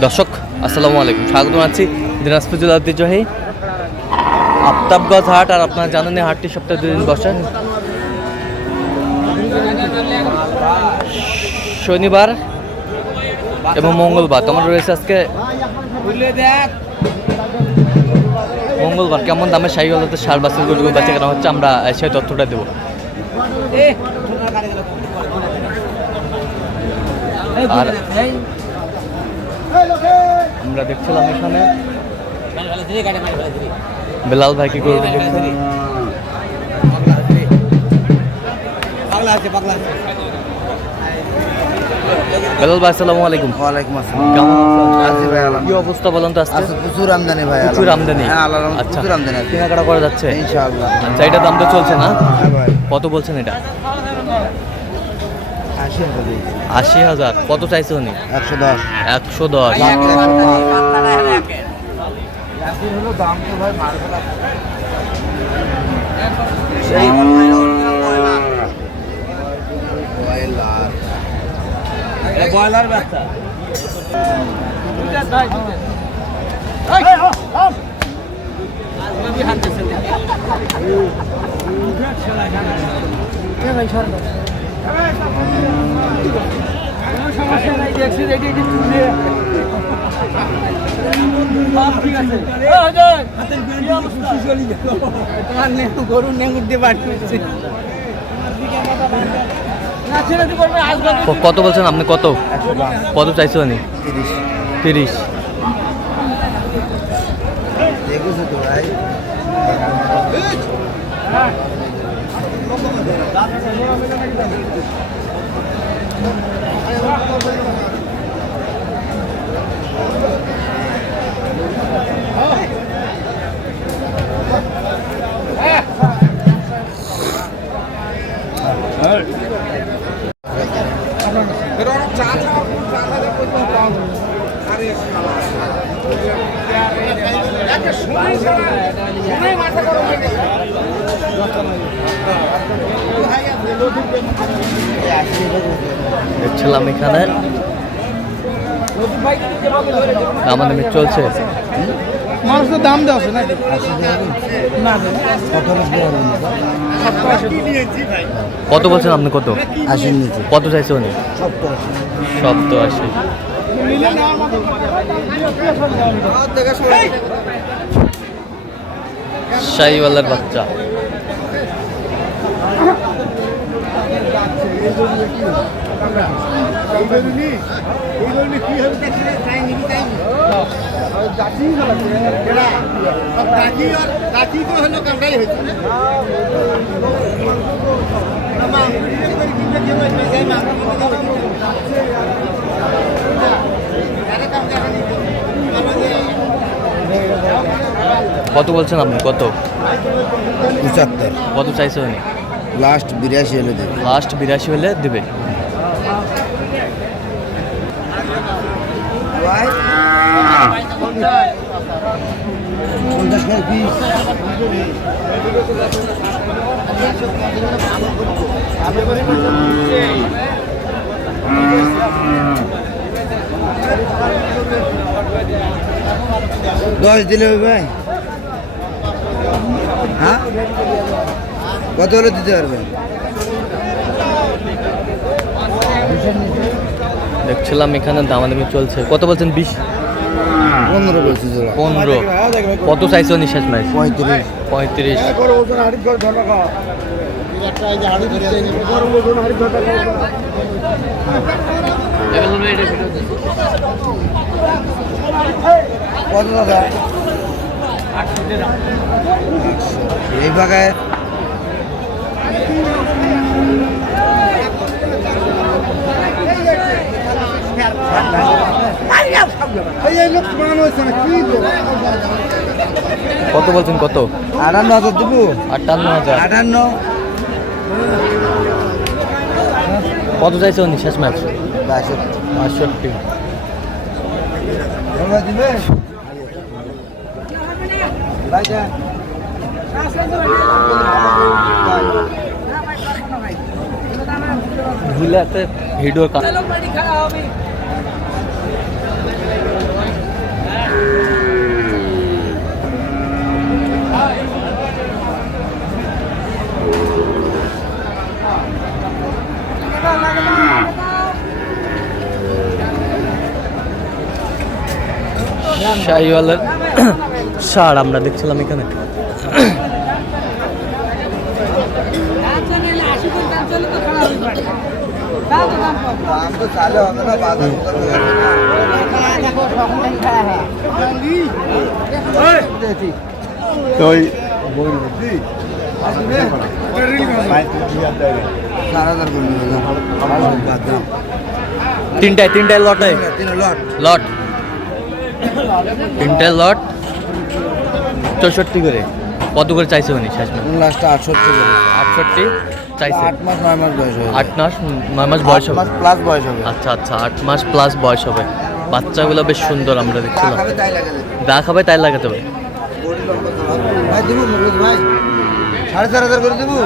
দর্শক আসসালামু আলাইকুম। স্বাগত আছি দিনাজপুর জেলা ঐতিহ্যবাহী আফতাবগঞ্জ হাট আর আপনারা জানেন এই হাটটি সপ্তাহে দুই দিন বসে। শনিবার এবং মঙ্গলবার। তোমার রয়েছে আজকে মঙ্গলবার। কেমন দামে হলতে সার বাসের গরুগুলো বেচা কেনা হচ্ছে আমরা সেই তথ্যটা দেবো। আর আমরা দেখছিলাম এখানে। বেলাল ভাই কি করে বেলাল ভাই আসসালামু আলাইকুম। ওয়ালাইকুম আসসালাম। কেমন আছি ভাই আছেন? কি অবস্থা বলেন তো আজকে? আচ্ছা প্রচুর আমদানি ভাই প্রচুর আমদানি। হ্যাঁ আচ্ছা। প্রচুর আমদানি আছে। কেনাকাটা করা যাচ্ছে? ইনশাআল্লাহ। আচ্ছা এটা দাম তো চলছে না? হ্যাঁ ভাই। কত বলছেন এটা? আশি হাজার কত চাইছে উনি একশো দশ একশো দশ হলো দাম তো ভাই কত বলছেন আপনি? কত? কত চাইছে উনি? তিরিশ। তিরিশ দেখেছ তো ভাই দেখছিলাম এখানে। দামাদামি চলছে। মানুষ তো দাম দেওয়া কত বলছেন আপনি কত? আশির কত চাইছে উনি? সব তো আসে শাহিওয়ালার বাচ্চা। কত বলছেন আপনি? কত? পঁচাত্তর। কত চাইছে উনি? লাস্ট বিরাশি হলে দেবে। লাস্ট বিরাশি হলে দেবে। দশ দিলে ভাই। হ্যাঁ? কত হলে দিতে পারবেন দেখছিলাম এখানে দামাদামি চলছে। কত বলছেন বিশ? পনেরো বলছি পনেরো। কত চাইছে শেষ ম্যাচ পঁয়ত্রিশ। পঁয়ত্রিশ। এই বাগায় কত বলছেন কত? আটান্ন হাজার দেবো। আটান্ন হাজার। আটান্ন। কত চাইছে উনি শেষ ম্যাচ? বাষট্টি। ভিডিও শাহিওয়ালের সার আমরা দেখছিলাম এখানে। ওই চার হাজার করে দাম। তিনটায় তিনটায় লটে? লট। তিনটায় লট। চৌষট্টি করে। কত করে চাইছে উনি? শেষমেশ লাস্টটা আটষট্টি করে। আটষট্টি চাইছে। আট মাস নয় মাস বয়স হবে আট মাস নয় মাস বয়স হবে? প্লাস বয়স হবে। আচ্ছা আচ্ছা আট মাস প্লাস বয়স হবে। বাচ্চাগুলো বেশ সুন্দর আমরা দেখছিলাম। দা খাবে তাই লাগাতে হবে। সাড়ে চার হাজার করে দেবো?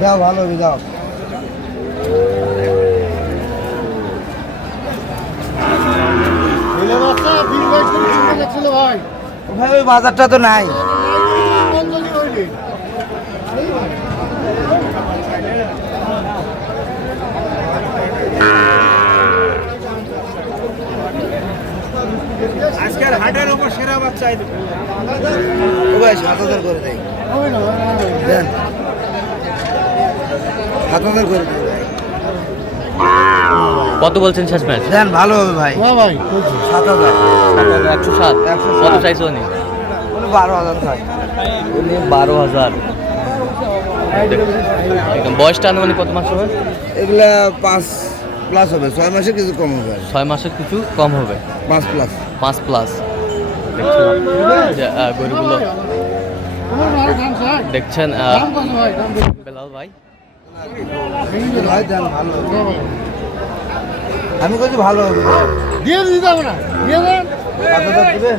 দাও ভালো দাও। ভাই। ওই বাজারটা তো নাই। আজকের হাটের উপর সেরা বাচ্চা। সাত হাজার করে দেয়। দেন। সাত হাজার করে কত বলছেন শেষমেশ দেন ভালো হবে ভাই। সাত হাজার। একশো সাত। একশো কত। চাইছে উনি? বারো হাজার খায় উনি বারো হাজার। একদম বয়সটা আনুমানিক কত মাস হবে? এগুলা পাঁচ প্লাস হবে। ছয় মাসে কিছু কম হবে। ছয় মাসের কিছু কম হবে? পাঁচ প্লাস পাঁচ প্লাস গরুগুলো। দেখছেন বেলাল ভাই? ভাই। আমি বলছি ভালো হবে। দিয়ে দিতে হবে না। দিয়ে দেন।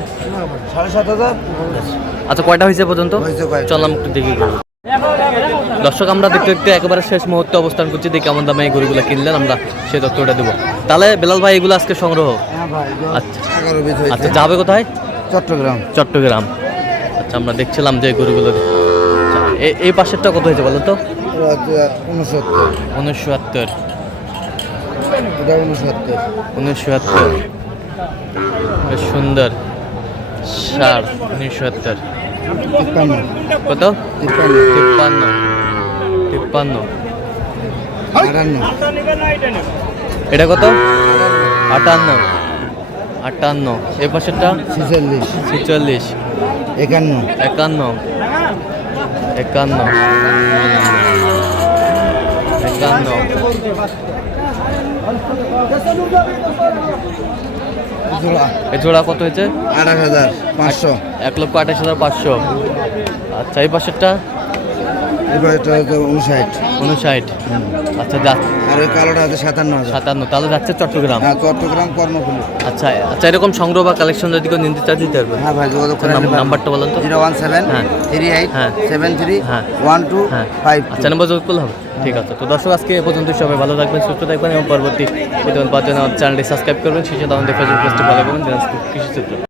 সাড়ে সাত হাজার? আচ্ছা কয়টা হয়েছে পর্যন্ত। চললাম একটু দেখি। দর্শক আমরা দেখতে দেখতে একেবারে শেষ মুহূর্তে অবস্থান করছি। দেখি কেমন দামে এই গরুগুলো কিনলেন আমরা সেই তথ্যটা দেবো। তাহলে বেলাল ভাই এগুলো আজকে সংগ্রহ? হ্যাঁ আচ্ছা। আচ্ছা যাবে কোথায়? চট্টগ্রাম। চট্টগ্রাম। আচ্ছা আমরা দেখছিলাম যে গরুগুলো আচ্ছা, এ- এই পাশেরটা কত হয়েছে বলো তো উনসত্তর উনিশশো এটা উনসত্তর উনিশশো বেশ সুন্দর। সার উনিশশো তিপ্পান্ন। কত? তিপ্পান্ন। তিপ্পান্ন। তিপ্পান্ন। আটান্ন। এটা কত? আটান্ন। আটান্ন। এই পাশেরটা? ছিচল্লিশ। ছিচল্লিশ। একান্ন। একান্ন। একান্ন। একান্ন জোড়া কত হয়েছে? আঠাশ হাজার পাঁচশো। এক লক্ষ আঠাশ হাজার পাঁচশো। আচ্ছা এই পাশেরটা? উনষাট উনষাট আচ্ছা যা আর ওই কালোটা হচ্ছে সাতান্ন হাজার। সাতান্ন তাহলে যাচ্ছে চট্টগ্রাম। হ্যাঁ চট্টগ্রাম কর্ণফুলি। আচ্ছা আচ্ছা এরকম সংগ্রহ বা কালেকশন যদি কেউ নিতে চায় দিতে পারবে। হ্যাঁ ভাই যোগাযোগ করে নাম্বারটা বলেন তো। জিরো ওয়ান সেভেন হ্যাঁ। থ্রি এইট হ্যাঁ। সেভেন থ্রি হ্যাঁ। ওয়ান টু হ্যাঁ। ফাইভ আচ্ছা নম্বর যোগ করলে হবে? ঠিক আছে তো দর্শক আজকে এ পর্যন্ত সবাই ভালো থাকবেন সুস্থ থাকবেন এবং পরবর্তী প্রতিদিন পাওয়ার জন্য চ্যানেলটি সাবস্ক্রাইব করবেন সেই সাথে আমাদের ফেসবুক পেজটি ফলো করবেন কৃষি